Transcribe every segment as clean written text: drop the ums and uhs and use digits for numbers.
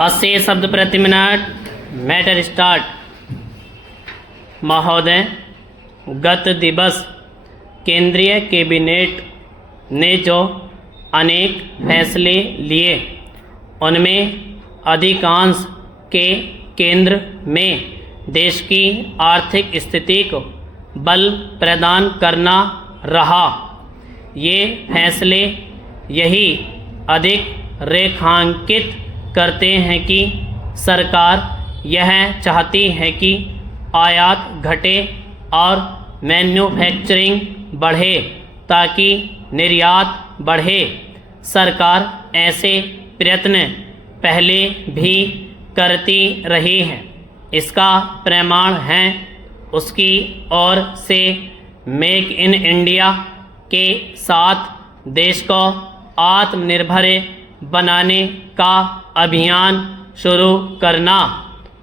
80 शब्द प्रति minute. Matter start. महोदय, गत दिवस केंद्रीय कैबिनेट ने जो अनेक फैसले लिए उनमें अधिकांश के केंद्र में देश की आर्थिक स्थिति को बल प्रदान करना रहा। ये फैसले यही अधिक रेखांकित करते हैं कि सरकार यह चाहती है कि आयात घटे और मैन्युफैक्चरिंग बढ़े ताकि निर्यात बढ़े। सरकार ऐसे प्रयत्न पहले भी करती रही है। इसका प्रमाण है उसकी ओर से मेक इन इंडिया के साथ देश को आत्मनिर्भर बनाने का अभियान शुरू करना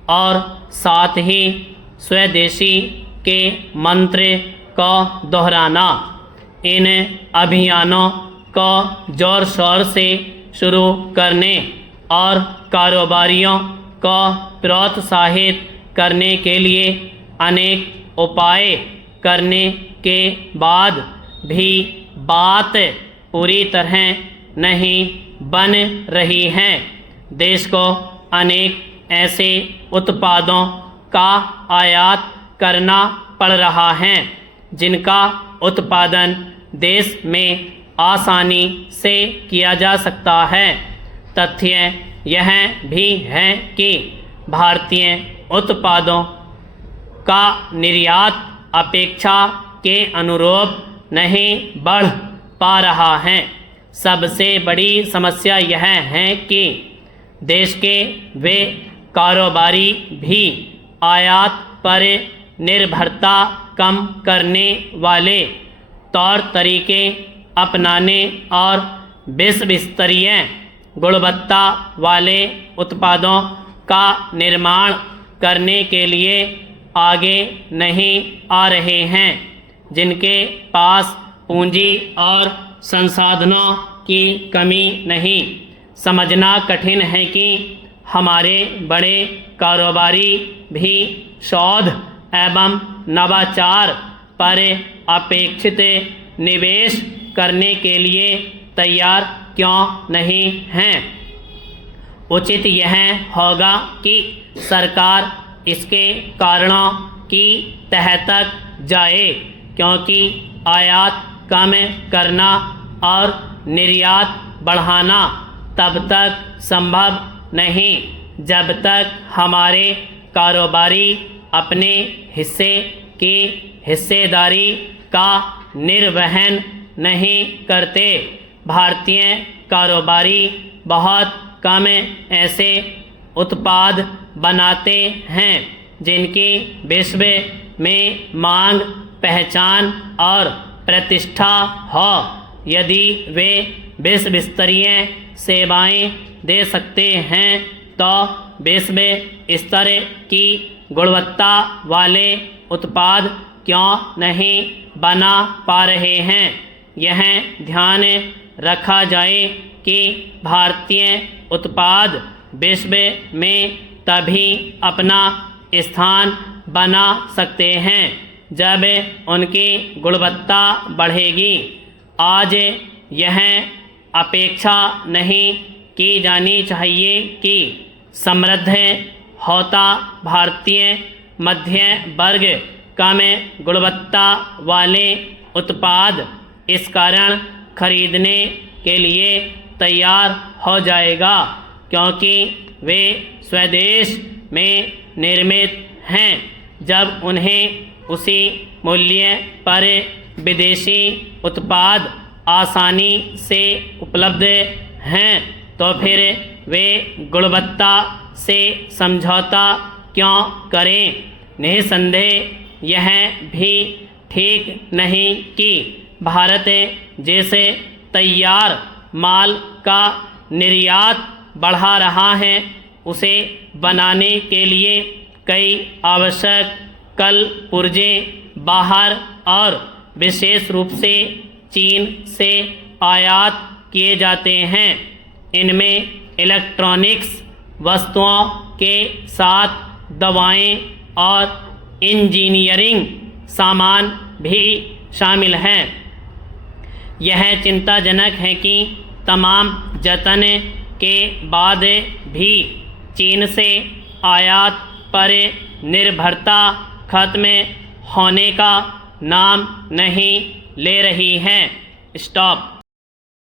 और साथ ही स्वदेशी के मंत्र को दोहराना। इन अभियानों को जोर शोर से शुरू करने और कारोबारियों को प्रोत्साहित करने के लिए अनेक उपाय करने के बाद भी बात पूरी तरह नहीं बन रही है। देश को अनेक ऐसे उत्पादों का आयात करना पड़ रहा है जिनका उत्पादन देश में आसानी से किया जा सकता है। तथ्य यह भी है कि भारतीय उत्पादों का निर्यात अपेक्षा के अनुरूप नहीं बढ़ पा रहा है। सबसे बड़ी समस्या यह है कि देश के वे कारोबारी भी आयात पर निर्भरता कम करने वाले तौर तरीके अपनाने और विश्व स्तरीय गुणवत्ता वाले उत्पादों का निर्माण करने के लिए आगे नहीं आ रहे हैं, जिनके पास पूंजी और संसाधनों की कमी नहीं। समझना कठिन है कि हमारे बड़े कारोबारी भी शोध एवं नवाचार पर अपेक्षित निवेश करने के लिए तैयार क्यों नहीं हैं। उचित यह होगा कि सरकार इसके कारणों की तह तक जाए, क्योंकि आयात कम करना और निर्यात बढ़ाना तब तक संभव नहीं जब तक हमारे कारोबारी अपने हिस्से की हिस्सेदारी का निर्वहन नहीं करते। भारतीय कारोबारी बहुत कम ऐसे उत्पाद बनाते हैं जिनकी विश्व में मांग, पहचान और प्रतिष्ठा हो। यदि वे विश्व स्तरीय सेवाएं दे सकते हैं तो विश्व स्तर की गुणवत्ता वाले उत्पाद क्यों नहीं बना पा रहे हैं। यह ध्यान रखा जाए कि भारतीय उत्पाद विश्व में तभी अपना स्थान बना सकते हैं जब उनकी गुणवत्ता बढ़ेगी। आज यह अपेक्षा नहीं की जानी चाहिए कि समृद्ध होता भारतीय मध्य वर्ग कम गुणवत्ता वाले उत्पाद इस कारण खरीदने के लिए तैयार हो जाएगा, क्योंकि वे स्वदेश में निर्मित हैं। जब उन्हें उसी मूल्य पर विदेशी उत्पाद आसानी से उपलब्ध हैं तो फिर वे गुणवत्ता से समझौता क्यों करें। निसंदेह यह भी ठीक नहीं कि भारत जैसे तैयार माल का निर्यात बढ़ा रहा है, उसे बनाने के लिए कई आवश्यक कल पुर्जे बाहर और विशेष रूप से चीन से आयात किए जाते हैं। इनमें इलेक्ट्रॉनिक्स, वस्तुओं के साथ दवाएं और इंजीनियरिंग सामान भी शामिल हैं। यह चिंताजनक है कि तमाम जतन के बाद भी चीन से आयात पर निर्भरता खत्म होने का नाम नहीं ले रही है। स्टॉप।